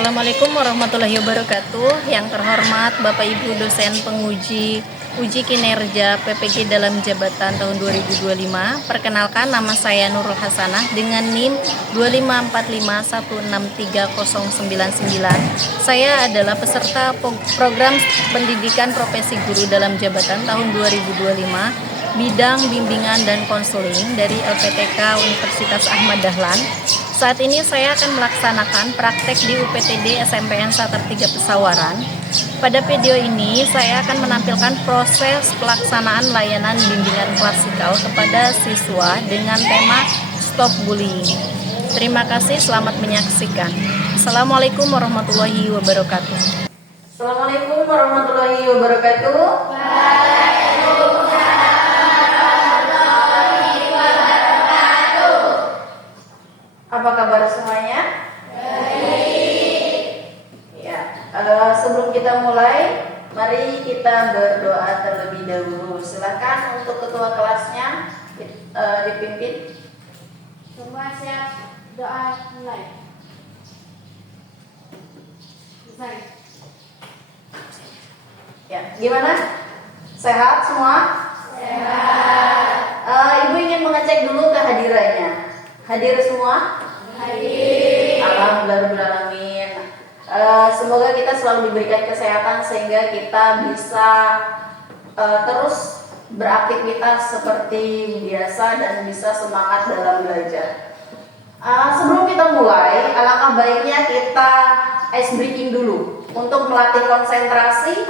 Assalamualaikum warahmatullahi wabarakatuh. Yang terhormat Bapak Ibu dosen penguji uji kinerja PPG dalam jabatan tahun 2025. Perkenalkan, nama saya Nurul Hasanah dengan NIM 25451630099. Saya adalah peserta program pendidikan profesi guru dalam jabatan tahun 2025, bidang bimbingan dan konseling dari LPTK Universitas Ahmad Dahlan. Saat ini saya akan melaksanakan praktek di UPTD SMPN Satar 3 Pesawaran. Pada video ini saya akan menampilkan proses pelaksanaan layanan bimbingan klasikal kepada siswa dengan tema Stop Bullying. Terima kasih, selamat menyaksikan. Assalamualaikum warahmatullahi wabarakatuh. Assalamualaikum warahmatullahi wabarakatuh. Apa kabar semuanya? Baik. Ya, sebelum kita mulai, mari kita berdoa terlebih dahulu. Silakan untuk ketua kelasnya dipimpin. Semua siap, doa mulai. Selesai. Ya, gimana? Sehat semua? Sehat. Ibu ingin mengecek dulu kehadirannya. Hadir semua? Hadir. Alhamdulillahirrahmanirrahim. Semoga kita selalu diberikan kesehatan sehingga kita bisa terus beraktivitas seperti biasa dan bisa semangat dalam belajar. Sebelum kita mulai, alangkah baiknya kita ice breaking dulu untuk melatih konsentrasi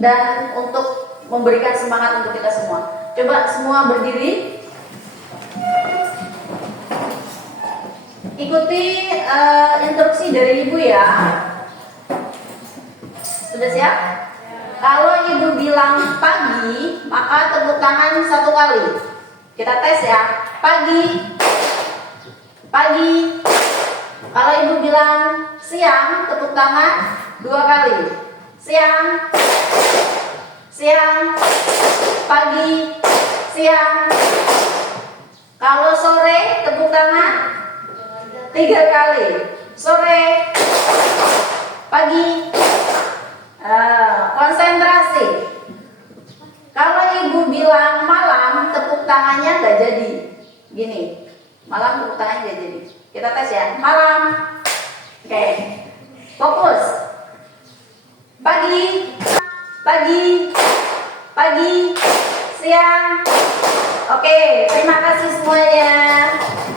dan untuk memberikan semangat untuk kita semua. Coba semua berdiri. Ikuti instruksi dari ibu ya. Sudah siap? Kalau ibu bilang pagi, maka tepuk tangan 1 kali. Kita tes ya. Pagi. Pagi. Kalau ibu bilang siang, tepuk tangan 2 kali. Siang. Siang. Pagi. Siang. Kalau sore, tepuk tangan 3 kali. Sore. Pagi. Konsentrasi. Kalau ibu bilang malam, tepuk tangannya nggak jadi. Gini, malam tepuk tangannya nggak jadi. Kita tes ya. Malam. Oke. Fokus. Pagi. Pagi. Pagi. Siang. Oke, terima kasih semuanya.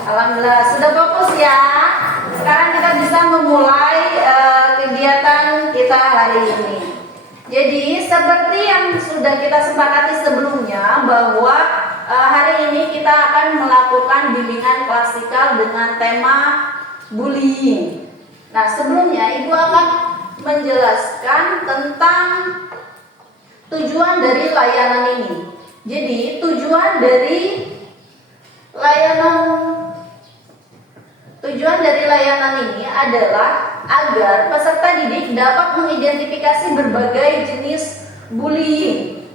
Alhamdulillah sudah fokus ya. Sekarang kita bisa memulai kegiatan kita hari ini. Jadi seperti yang sudah kita sepakati sebelumnya bahwa hari ini kita akan melakukan bimbingan klasikal dengan tema bullying. Nah, sebelumnya Ibu akan menjelaskan tentang tujuan dari layanan ini. Jadi tujuan dari layanan ini adalah agar peserta didik dapat mengidentifikasi berbagai jenis bullying.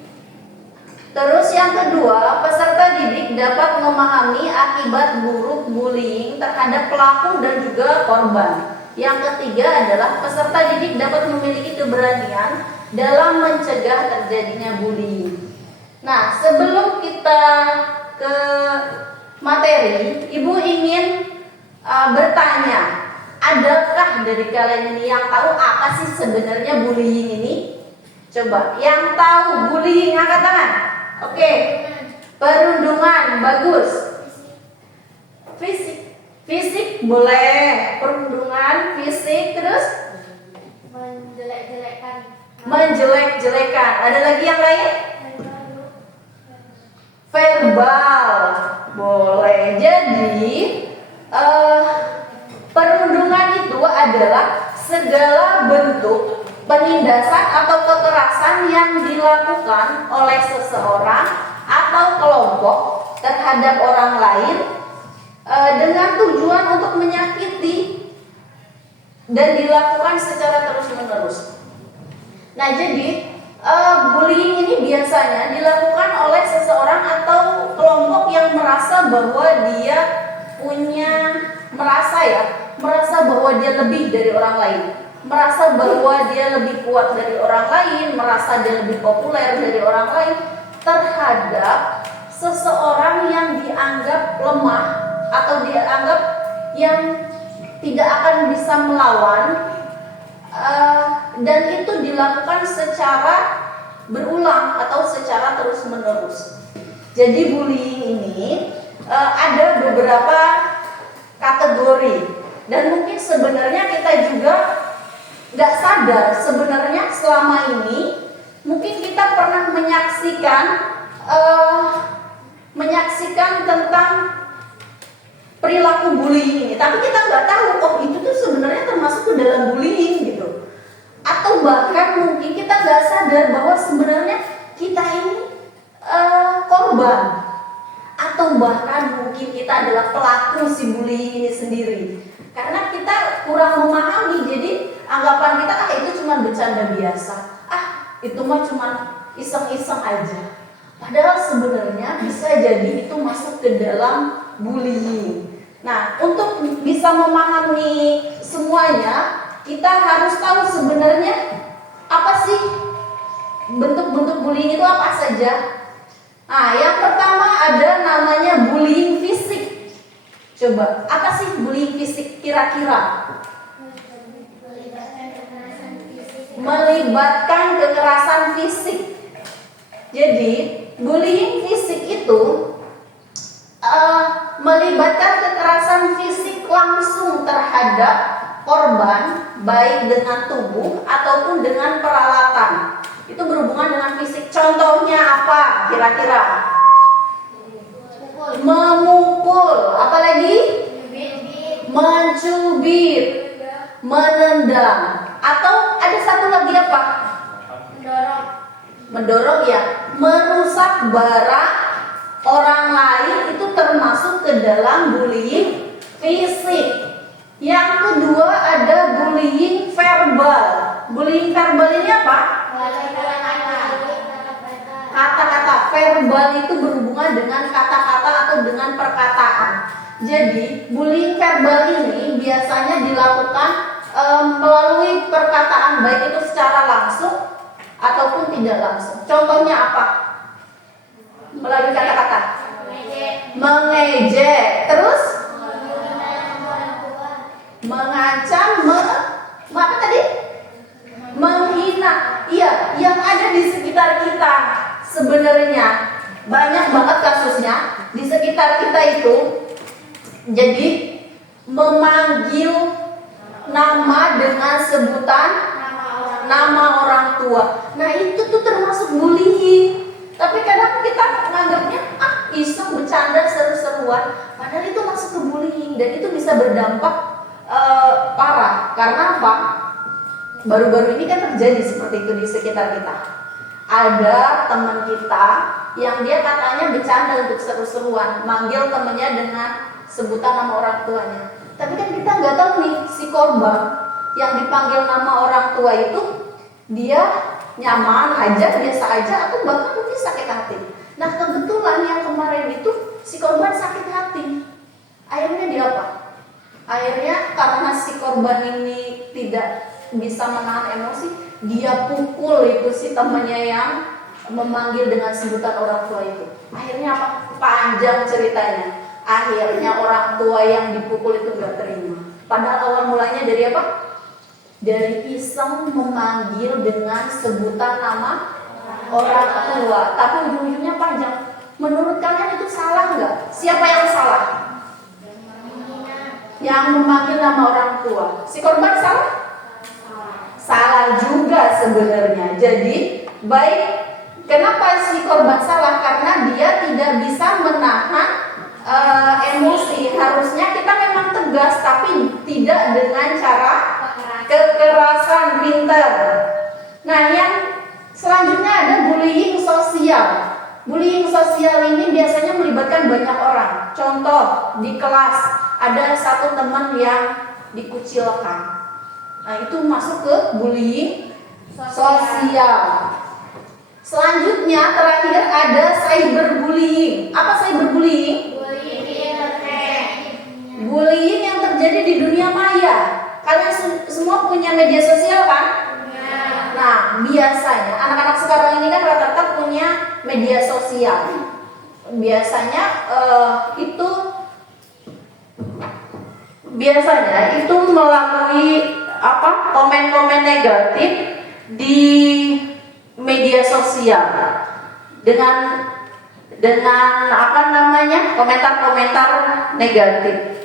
Terus yang kedua, peserta didik dapat memahami akibat buruk bullying terhadap pelaku dan juga korban. Yang ketiga adalah peserta didik dapat memiliki keberanian dalam mencegah terjadinya bullying. Nah, sebelum kita ke materi, Ibu ingin bertanya, adakah dari kalian ini yang tahu apa sih sebenarnya bullying ini? Coba, yang tahu bullying angkat tangan. Oke. Perundungan, bagus. Fisik boleh. Perundungan, fisik, terus menjelek-jelekan. Ada lagi yang lain? Verbal boleh. Jadi perundungan itu adalah segala bentuk penindasan atau kekerasan yang dilakukan oleh seseorang atau kelompok terhadap orang lain dengan tujuan untuk menyakiti dan dilakukan secara terus-menerus. Nah, jadi bullying ini biasanya dilakukan oleh seseorang atau kelompok yang merasa bahwa dia merasa bahwa dia lebih dari orang lain, merasa bahwa dia lebih kuat dari orang lain, merasa dia lebih populer dari orang lain terhadap seseorang yang dianggap lemah atau dianggap yang tidak akan bisa melawan, dan itu dilakukan secara berulang atau secara terus-menerus. Jadi bullying ini ada beberapa kategori, dan mungkin sebenarnya kita juga nggak sadar sebenarnya selama ini mungkin kita pernah menyaksikan tentang perilaku bullying ini, tapi kita nggak tahu oh itu tuh sebenarnya termasuk ke dalam bullying gitu. Atau bahkan mungkin kita nggak sadar bahwa sebenarnya kita ini korban, atau bahkan mungkin kita adalah pelaku si bullying ini sendiri. Karena kita kurang memahami, jadi anggapan kita itu cuma bercanda biasa, itu mah cuma iseng-iseng aja. Padahal sebenarnya bisa jadi itu masuk ke dalam bullying. Nah, untuk bisa memahami semuanya, kita harus tahu sebenarnya apa sih bentuk-bentuk bullying itu apa saja. Nah, yang pertama ada namanya bullying fisik. Coba, apa sih bullying fisik kira-kira? Melibatkan kekerasan fisik. Jadi, bullying fisik itu melibatkan kekerasan fisik langsung terhadap korban, baik dengan tubuh ataupun dengan peralatan. Itu berhubungan dengan fisik. Contohnya apa kira-kira? Memukul, apalagi? Mencubit, menendang, atau ada satu lagi apa? Mendorong ya, merusak barang orang lain, itu termasuk ke dalam bullying fisik. Yang kedua ada bullying verbal. Bullying verbal ini apa? Kata-kata. Verbal itu berhubungan dengan kata-kata atau dengan perkataan. Jadi bullying verbal ini biasanya dilakukan melalui perkataan, baik itu secara langsung ataupun tidak langsung. Contohnya apa? Melalui kata-kata. Mengejek, terus mengancam, apa tadi? Menghina. Iya, yang ada di sekitar kita sebenarnya banyak banget kasusnya di sekitar kita itu. Jadi memanggil nama dengan sebutan nama orang tua. Nah, itu tuh termasuk bullying. Tapi kadang kita menganggapnya iseng, bercanda, seru-seruan. Padahal itu masuk ke bullying, dan itu bisa berdampak parah. Karena apa? Baru-baru ini kan terjadi seperti itu di sekitar kita. Ada teman kita yang dia katanya bercanda untuk seru-seruan, manggil temennya dengan sebutan nama orang tuanya. Tapi kan kita nggak tahu nih, si korban yang dipanggil nama orang tua itu dia nyaman aja, biasa aja, atau bahkan mungkin sakit hati. Nah, kebetulan yang kemarin itu si korban sakit hati. Akhirnya dia apa? Akhirnya karena si korban ini tidak bisa menahan emosi, dia pukul itu si temannya yang memanggil dengan sebutan orang tua itu. Akhirnya apa? Panjang ceritanya. Akhirnya orang tua yang dipukul itu gak terima. Padahal awal mulanya dari apa? Dari iseng memanggil dengan sebutan nama orang tua. Tapi ujung-ujungnya panjang. Menurut kalian itu salah nggak? Siapa yang salah? Yang memanggil nama orang tua. Si korban salah? Salah juga sebenarnya. Jadi baik, kenapa si korban salah? Karena dia tidak bisa menahan emosi. Harusnya kita memang tegas, tapi tidak dengan cara kekerasan pintar. Nah, yang selanjutnya ada bullying sosial. Bullying sosial ini biasanya melibatkan banyak orang. Contoh, di kelas ada satu teman yang dikucilkan. Nah, itu masuk ke bullying sosial. Selanjutnya terakhir ada cyberbullying. Apa cyberbullying? Bullying yang terjadi di dunia maya. Kalian semua punya media sosial kan? Nah, biasanya anak-anak sekarang ini kan rata-rata punya media sosial. Biasanya itu melalui komen-komen negatif di media sosial dengan komentar-komentar negatif.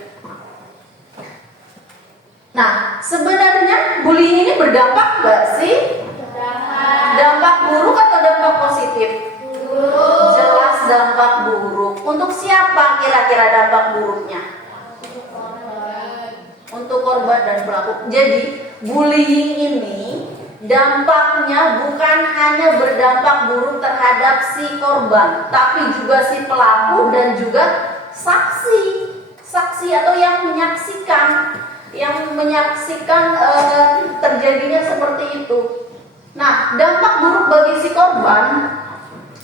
Nah, sebenarnya bullying ini berdampak nggak sih? Dampak buruk atau dampak positif? Jelas dampak buruk. Untuk siapa kira-kira dampak buruknya? Untuk korban dan pelaku. Jadi bullying ini dampaknya bukan hanya berdampak buruk terhadap si korban, tapi juga si pelaku dan juga saksi atau yang menyaksikan terjadinya seperti itu. Nah, dampak buruk bagi si korban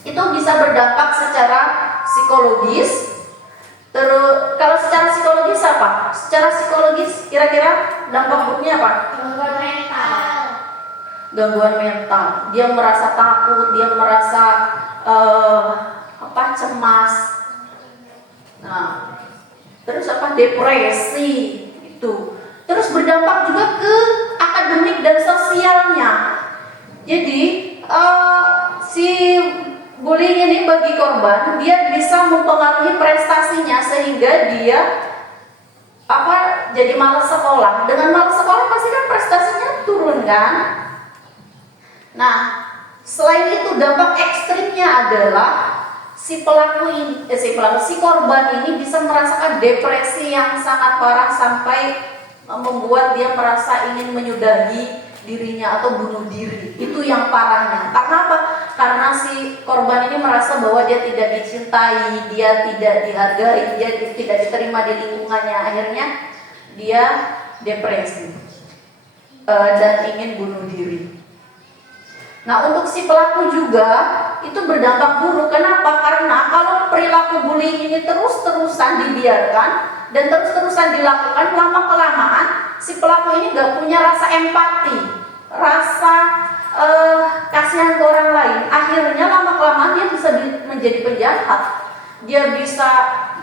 itu bisa berdampak secara psikologis. Terus kalau secara psikologis apa? Secara psikologis kira-kira dampak buruknya apa? Gangguan mental. Dia merasa takut, dia merasa cemas. Nah, terus depresi itu. Terus berdampak juga ke akademik dan sosialnya. Jadi si bullying ini bagi korban, dia bisa mempengaruhi prestasinya sehingga dia jadi malas sekolah. Dengan malas sekolah pasti kan prestasinya turun kan? Nah, selain itu dampak ekstrimnya adalah si korban ini bisa merasakan depresi yang sangat parah sampai membuat dia merasa ingin menyudahi dirinya atau bunuh diri. Itu yang parahnya. Karena apa? Karena si korban ini merasa bahwa dia tidak dicintai, dia tidak dihargai, dia tidak diterima di lingkungannya. Akhirnya dia depresi dan ingin bunuh diri. Nah, untuk si pelaku juga itu berdampak buruk. Kenapa? Karena kalau perilaku bullying ini terus-terusan dibiarkan dan terus-terusan dilakukan, lama-kelamaan si pelaku ini gak punya rasa empati, rasa kasihan ke orang lain. Akhirnya lama-kelamaan dia bisa menjadi penjahat. Dia bisa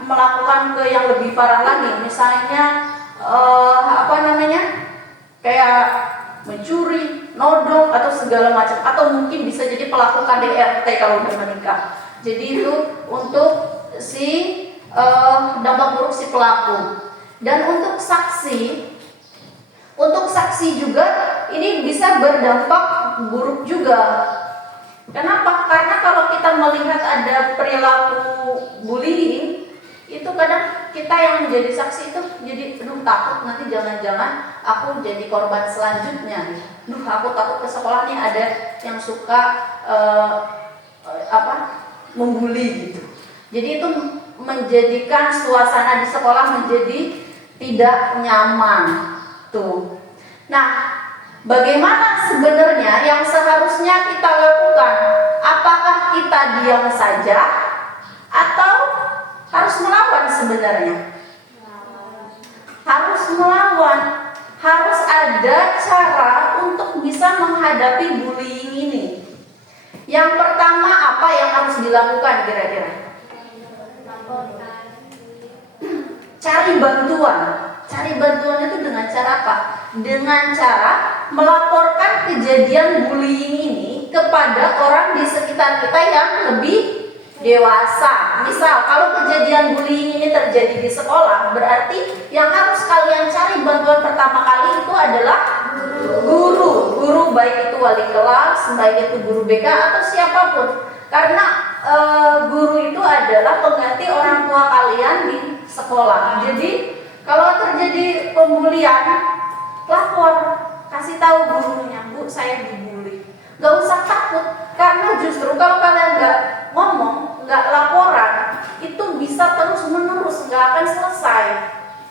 melakukan ke yang lebih parah lagi. Misalnya kayak mencuri, nodong atau segala macam, atau mungkin bisa jadi pelaku KDRT kalau udah menikah. Jadi itu untuk si dampak buruk si pelaku. Dan untuk saksi juga ini bisa berdampak buruk juga. Kenapa? Karena kalau kita melihat ada perilaku bullying, itu kadang kita yang menjadi saksi itu jadi takut nanti jangan-jangan aku jadi korban selanjutnya. Aku takut ke sekolah nih ada yang suka membuli gitu. Jadi itu menjadikan suasana di sekolah menjadi tidak nyaman tuh. Nah, bagaimana sebenarnya yang seharusnya kita lakukan? Apakah kita diam saja atau harus melawan sebenarnya? Harus melawan. Harus ada cara untuk bisa menghadapi bullying ini. Yang pertama apa yang harus dilakukan kira-kira? Cari bantuan. Cari bantuan itu dengan cara apa? Dengan cara melaporkan kejadian bullying ini kepada orang di sekitar kita yang lebih dewasa. Misal kalau kejadian bullying ini terjadi di sekolah, berarti yang harus kalian cari bantuan pertama kali itu adalah guru, baik itu wali kelas, baik itu guru BK atau siapapun. Karena guru itu adalah pengganti orang tua kalian di sekolah. Jadi kalau terjadi pembulian, lapor, kasih tahu gurunya, Bu, saya dibully. Gak usah takut, karena justru kalau kalian gak ngomong, gak laporan, itu bisa terus-menerus, gak akan selesai.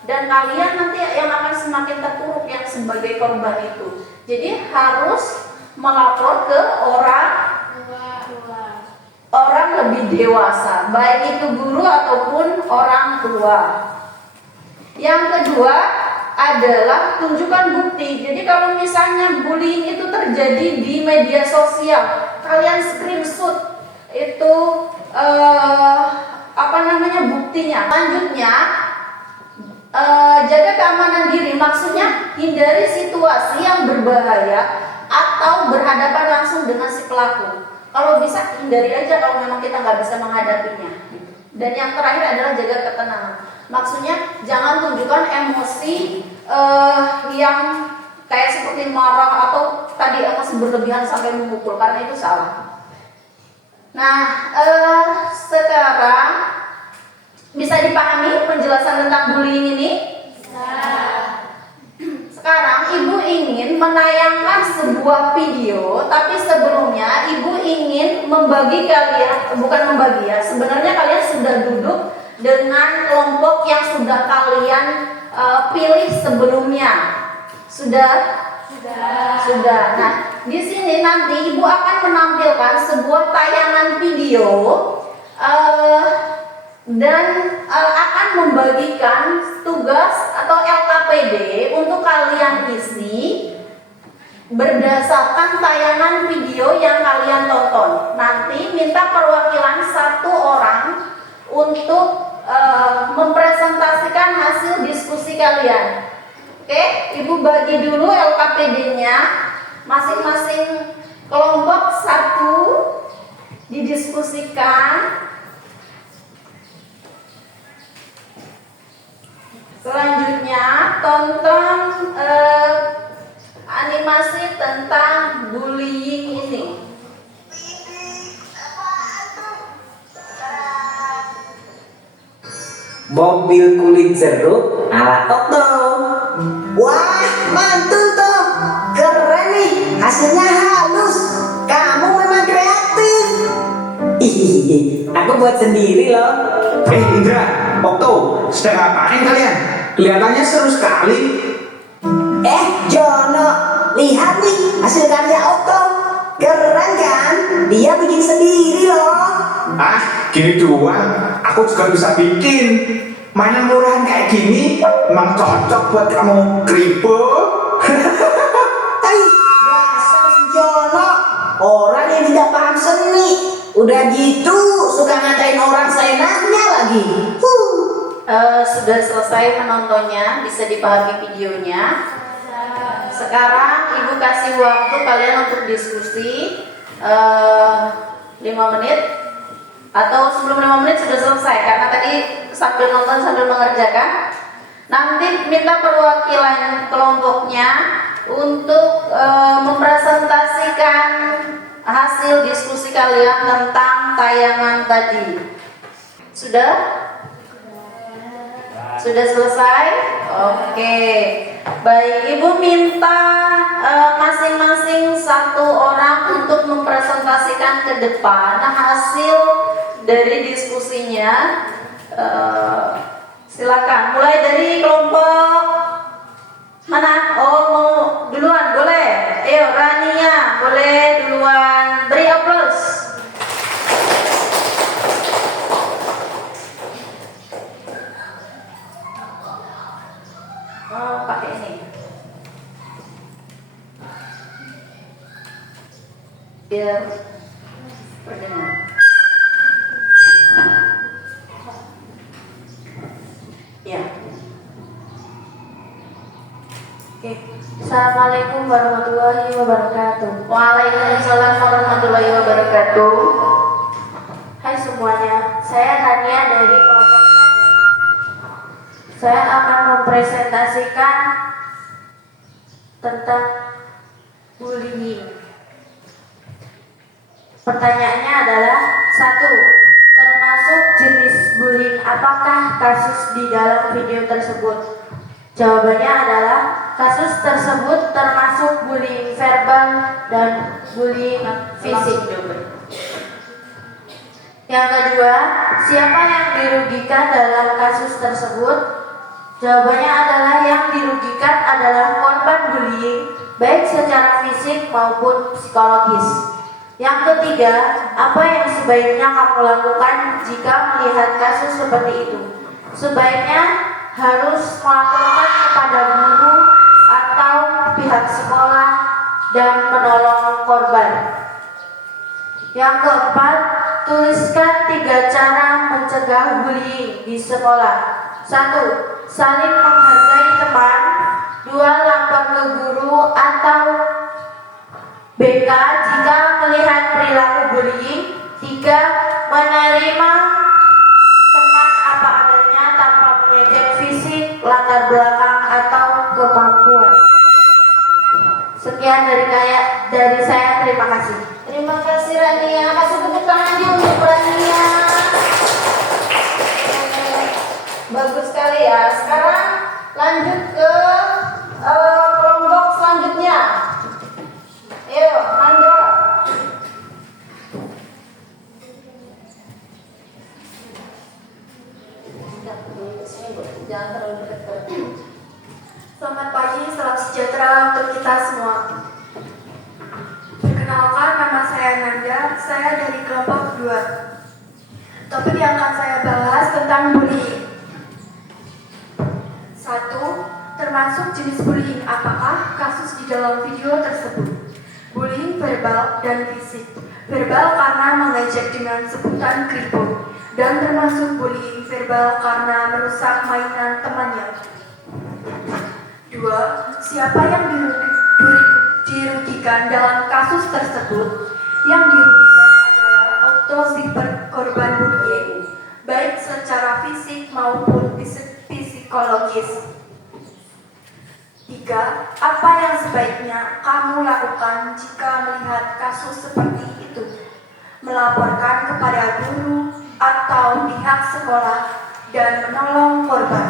Dan kalian nanti yang akan semakin terpuruk yang sebagai korban itu. Jadi harus melapor ke orang lebih dewasa, baik itu guru ataupun orang tua. Yang kedua, adalah tunjukkan bukti. Jadi kalau misalnya bullying itu terjadi di media sosial, kalian screenshot itu buktinya. Selanjutnya jaga keamanan diri, maksudnya hindari situasi yang berbahaya atau berhadapan langsung dengan si pelaku. Kalau bisa hindari aja kalau memang kita nggak bisa menghadapinya. Dan yang terakhir adalah jaga ketenangan. Maksudnya jangan tunjukkan emosi yang kayak seperti marah atau tadi emosi berlebihan sampai memukul, karena itu salah. Nah, sekarang bisa dipahami penjelasan tentang bullying ini? Sekarang ibu ingin menayangkan sebuah video, tapi sebelumnya ibu ingin membagi kalian, bukan membagi ya, sebenarnya kalian sudah duduk dengan kelompok yang sudah kalian pilih sebelumnya. Sudah. Nah, di sini nanti ibu akan menampilkan sebuah tayangan video dan akan membagikan tugas atau LKPD untuk kalian isi berdasarkan tayangan video yang kalian tonton. Nanti minta perwakilan satu orang untuk mempresentasikan hasil diskusi kalian. Oke, ibu bagi dulu LKPD-nya, masing-masing kelompok satu didiskusikan. Selanjutnya tonton animasi tentang bullying ini. Mobil kulit jeruk ala Otto. Wah, mantul tuh. Keren nih, hasilnya halus. Kamu memang kreatif. Hihihi, aku buat sendiri loh. Indra, Okto, sedang ngapain kalian? Kelihatannya seru sekali. Jono, lihat nih hasil karya Otto. Keren kan? Dia bikin sendiri loh. Gini doang, aku juga bisa bikin. Mainan murahan kayak gini emang cocok buat kamu kribo. Dasar si Jono, orang yang tidak paham seni. Udah gitu suka ngatain orang seenaknya lagi. Sudah selesai menontonnya, bisa dipahami videonya. Sekarang ibu kasih waktu kalian untuk diskusi 5 menit, atau sebelum 5 menit sudah selesai, karena tadi sambil nonton sambil mengerjakan. Nanti minta perwakilan kelompoknya untuk mempresentasikan hasil diskusi kalian tentang tayangan tadi. Sudah selesai? Oke. Baik, ibu minta masing-masing satu orang untuk mempresentasikan ke depan hasil dari diskusinya. Silakan, mulai dari kelompok mana? Oh, mau duluan, boleh. Ayo, Rania, boleh duluan. Beri aplaus. Oh, pakai ini. Biar terdengar. Ya. Oke. Assalamualaikum warahmatullahi wabarakatuh. Waalaikumsalam warahmatullahi wabarakatuh. Hai semuanya, saya Hania dari kelompok 1. Saya akan mempresentasikan tentang bullying. Pertanyaannya adalah 1. Termasuk jenis bullying apakah kasus di dalam video tersebut? Jawabannya adalah kasus tersebut termasuk bullying verbal dan bullying fisik. Yang kedua, siapa yang dirugikan dalam kasus tersebut? Jawabannya adalah yang dirugikan adalah korban bullying, baik secara fisik maupun psikologis. Yang ketiga, apa yang sebaiknya kamu lakukan jika melihat kasus seperti itu? Sebaiknya harus melaporkan pada guru atau pihak sekolah dan menolong korban. Yang keempat, tuliskan 3 cara mencegah bullying di sekolah. 1. Saling menghargai teman. 2. Lapor ke guru atau BK jika melihat perilaku bullying. 3. Menerima teman apa adanya tanpa mengejek fisik, latar belakang, atau kemampuan. Sekian dari saya, terima kasih. Terima kasih Rania. Kasih tepuk tangannya untuk Rania. Bagus sekali ya. Sekarang lanjut ke kelompok selanjutnya. Ayo, Nanda. Jangan terlalu dekat. Selamat pagi, salam sejahtera untuk kita semua. Perkenalkan, nama saya Nanda, saya dari kelompok 2. Topik yang akan saya bahas tentang bullying. 1. Termasuk jenis bullying, apakah kasus di dalam video tersebut? Bullying verbal dan fisik. Verbal karena mengejek dengan sebutan kripo, dan termasuk bullying verbal karena merusak mainan temannya. 2. Siapa yang dirugikan dalam kasus tersebut? Yang dirugikan adalah si korban bullying, baik secara fisik maupun psikologis. 3. Apa yang sebaiknya kamu lakukan jika melihat kasus seperti itu? Melaporkan kepada guru atau pihak sekolah dan menolong korban.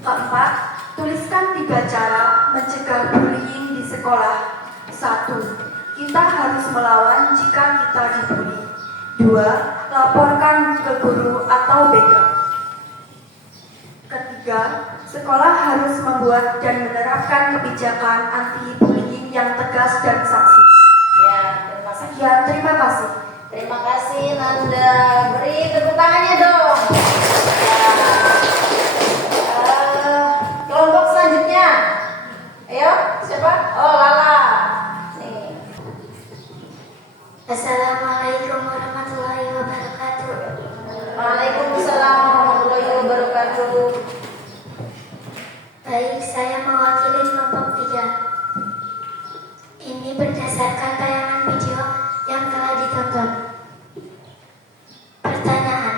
4. Tuliskan 3 cara mencegah bullying di sekolah. 1. Kita harus melawan jika kita dibully. 2. Laporkan ke guru atau BK. Ketiga, sekolah harus membuat dan menerapkan kebijakan anti-bullying yang tegas dan saksi. Ya, terima kasih. Sekian, terima kasih. Terima kasih Nanda. Beri tepuk tangannya dong. Kelompok selanjutnya. Ayo, siapa? Oh, Lala. Nih. Assalamualaikum warahmatullahi wabarakatuh. Waalaikumsalam warahmatullahi wabarakatuh. Baik, saya mewakili kelompok 3. Ini berdasarkan tayangan video yang telah ditonton. Pertanyaan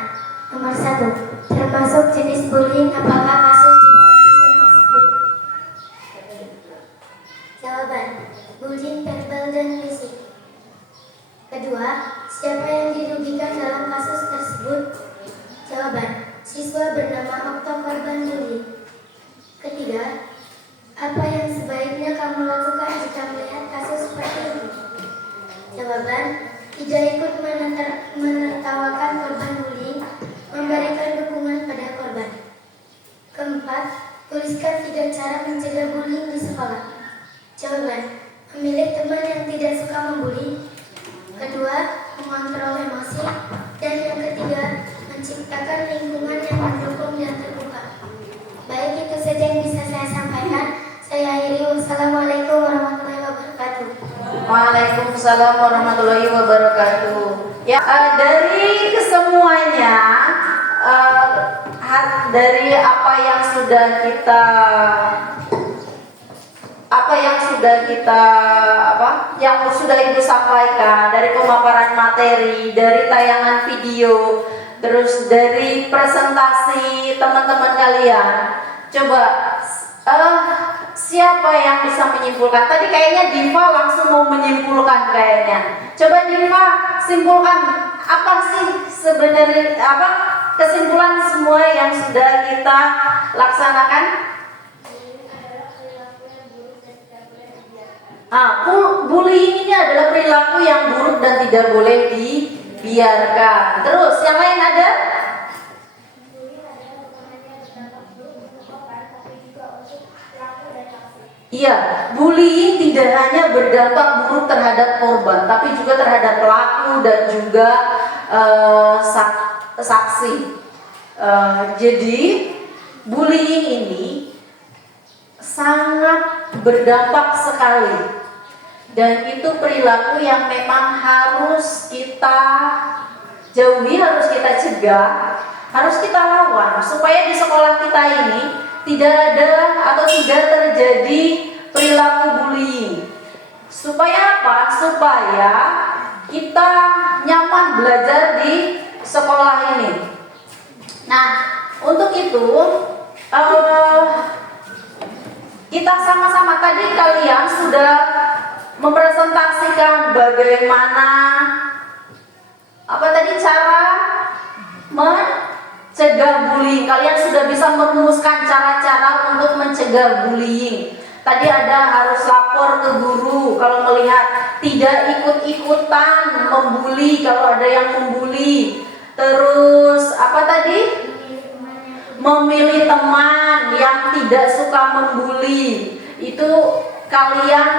nomor 1. Termasuk jenis bullying, apakah kasus di dalam video tersebut? Jawaban, bullying verbal dan fisik. Kedua, siapa yang dirugikan dalam kasus tersebut? Jawaban, siswa bernama Okto korban bullying. Ketiga, apa yang sebaiknya kamu lakukan jika melihat kasus seperti ini? Jawaban, tidak ikut menertawakan korban bullying, memberikan dukungan pada korban. Keempat, tuliskan 3 cara mencegah bullying di sekolah. Jawaban, memilih teman yang tidak suka membuli. Kedua, mengontrol emosi. Dan yang ketiga, menciptakan lingkungan yang mendukung dan terbuka. Baik, itu saja yang bisa saya sampaikan. Saya akhiri. Wassalamualaikum warahmatullahi wabarakatuh. Waalaikumsalam warahmatullahi wabarakatuh. Ya, dari kesemuanya, dari apa yang sudah kita yang sudah Ibu sampaikan, dari pemaparan materi, dari tayangan video, terus dari presentasi teman-teman kalian. Coba siapa yang bisa menyimpulkan? Tadi kayaknya Diva langsung mau menyimpulkan kayaknya. Coba Diva simpulkan apa sih sebenarnya kesimpulan semua yang sudah kita laksanakan? Bullying ini adalah perilaku yang buruk dan tidak boleh dibiarkan. Terus yang lain ada? Iya, bullying tidak hanya berdampak buruk terhadap korban, tapi juga terhadap pelaku dan juga saksi. Jadi bullying ini sangat berdampak sekali, dan itu perilaku yang memang harus kita jauhi, harus kita cegah, harus kita lawan supaya di sekolah kita ini tidak ada atau tidak terjadi perilaku bullying. Supaya apa? Supaya kita nyaman belajar di sekolah ini. Nah, untuk itu kita sama-sama, tadi kalian sudah mempresentasikan bagaimana cara mencegah bullying. Kalian sudah bisa merumuskan cara-cara untuk mencegah bullying. Tadi ada harus lapor ke guru kalau melihat, tidak ikut-ikutan membuli kalau ada yang membuli. Terus apa tadi? Memilih teman yang tidak suka membuli. Itu kalian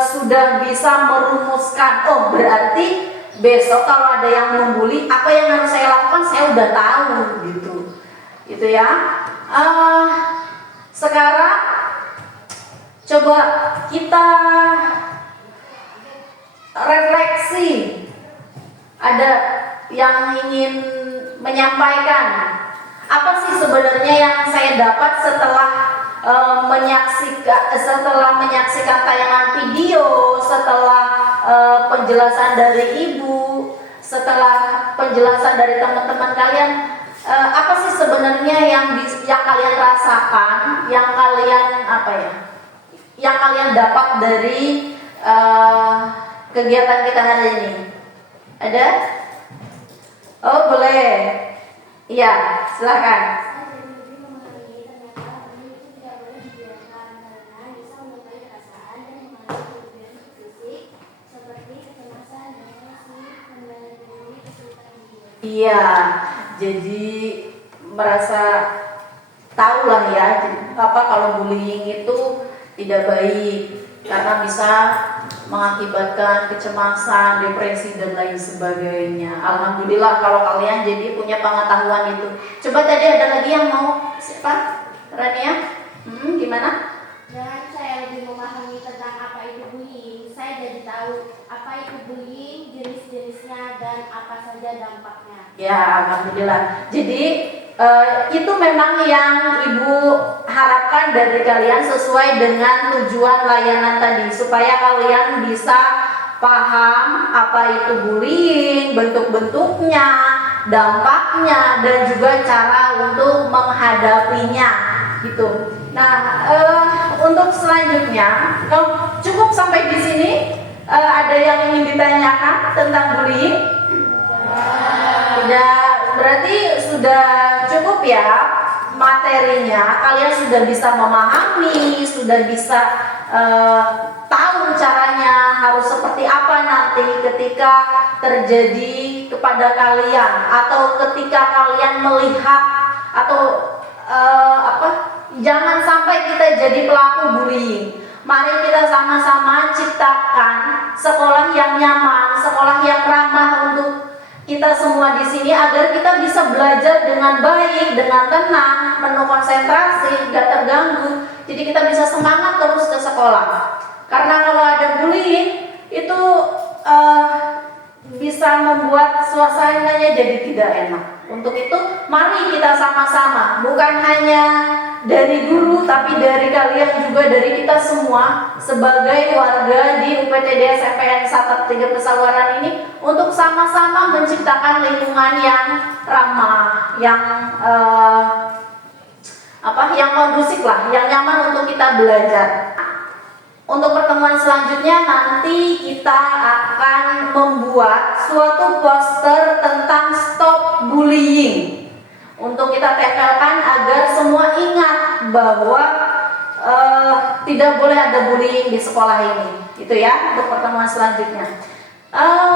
sudah bisa merumuskan. Oh, berarti besok kalau ada yang membuli, apa yang harus saya lakukan saya udah tahu gitu ya. Sekarang coba kita refleksi. Ada yang ingin menyampaikan? Apa sih sebenarnya yang saya dapat setelah menyaksikan tayangan video, setelah penjelasan dari ibu, setelah penjelasan dari teman-teman kalian? Apa sih sebenarnya yang kalian rasakan, yang kalian dapat dari kegiatan kita hari ini? Ada? Oh, boleh. Iya, silakan. Iya, jadi merasa tahu lah ya, kalau bullying itu tidak baik karena bisa mengakibatkan kecemasan, depresi dan lain sebagainya. Alhamdulillah kalau kalian jadi punya pengetahuan itu. Coba tadi ada lagi yang mau, siapa? Rania? Gimana? Dan saya lebih memahami tentang apa itu bullying. Saya jadi tahu apa itu bullying, jenis-jenisnya, dan apa saja dampaknya. Ya, alhamdulillah. Jadi itu memang yang Ibu harapkan dari kalian sesuai dengan tujuan layanan tadi, supaya kalian bisa paham apa itu bullying, bentuk-bentuknya, dampaknya, dan juga cara untuk menghadapinya gitu. Nah, untuk selanjutnya, kalau cukup sampai di sini, ada yang ingin ditanyakan tentang bullying? Sudah, berarti sudah cukup ya materinya. Kalian sudah bisa memahami, sudah bisa tahu caranya harus seperti apa nanti ketika terjadi kepada kalian, atau ketika kalian melihat, atau jangan sampai kita jadi pelaku bullying. Mari kita sama-sama ciptakan sekolah yang nyaman, sekolah yang ramah untuk kita semua di sini, agar kita bisa belajar dengan baik, dengan tenang, penuh konsentrasi, tidak terganggu. Jadi kita bisa semangat terus ke sekolah. Karena kalau ada bullying itu bisa membuat suasananya jadi tidak enak. Untuk itu mari kita sama-sama, bukan hanya dari guru tapi dari kalian juga, dari kita semua sebagai warga di UPTD SMPN 1 Pesawaran ini, untuk sama-sama menciptakan lingkungan yang ramah, yang kondusif lah, yang nyaman untuk kita belajar. Untuk pertemuan selanjutnya nanti kita akan membuat suatu poster tentang stop bullying untuk kita tempelkan agar semua ingat bahwa tidak boleh ada bullying di sekolah ini. Itu ya untuk pertemuan selanjutnya.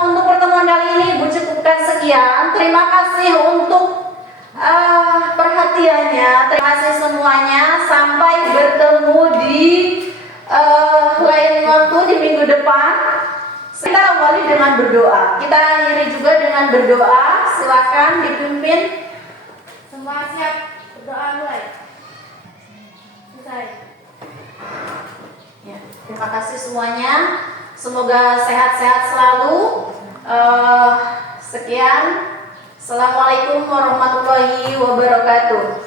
Untuk pertemuan kali ini Ibu cukupkan sekian. Terima kasih untuk perhatiannya. Terima kasih semuanya. Sampai bertemu di lain waktu di minggu depan. Kita awali dengan berdoa. Kita akhiri juga dengan berdoa. Silakan dipimpin. Semua siap Berdoa mulai. Selesai. Ya, terima kasih semuanya. Semoga sehat-sehat selalu. Sekian. Assalamualaikum warahmatullahi wabarakatuh.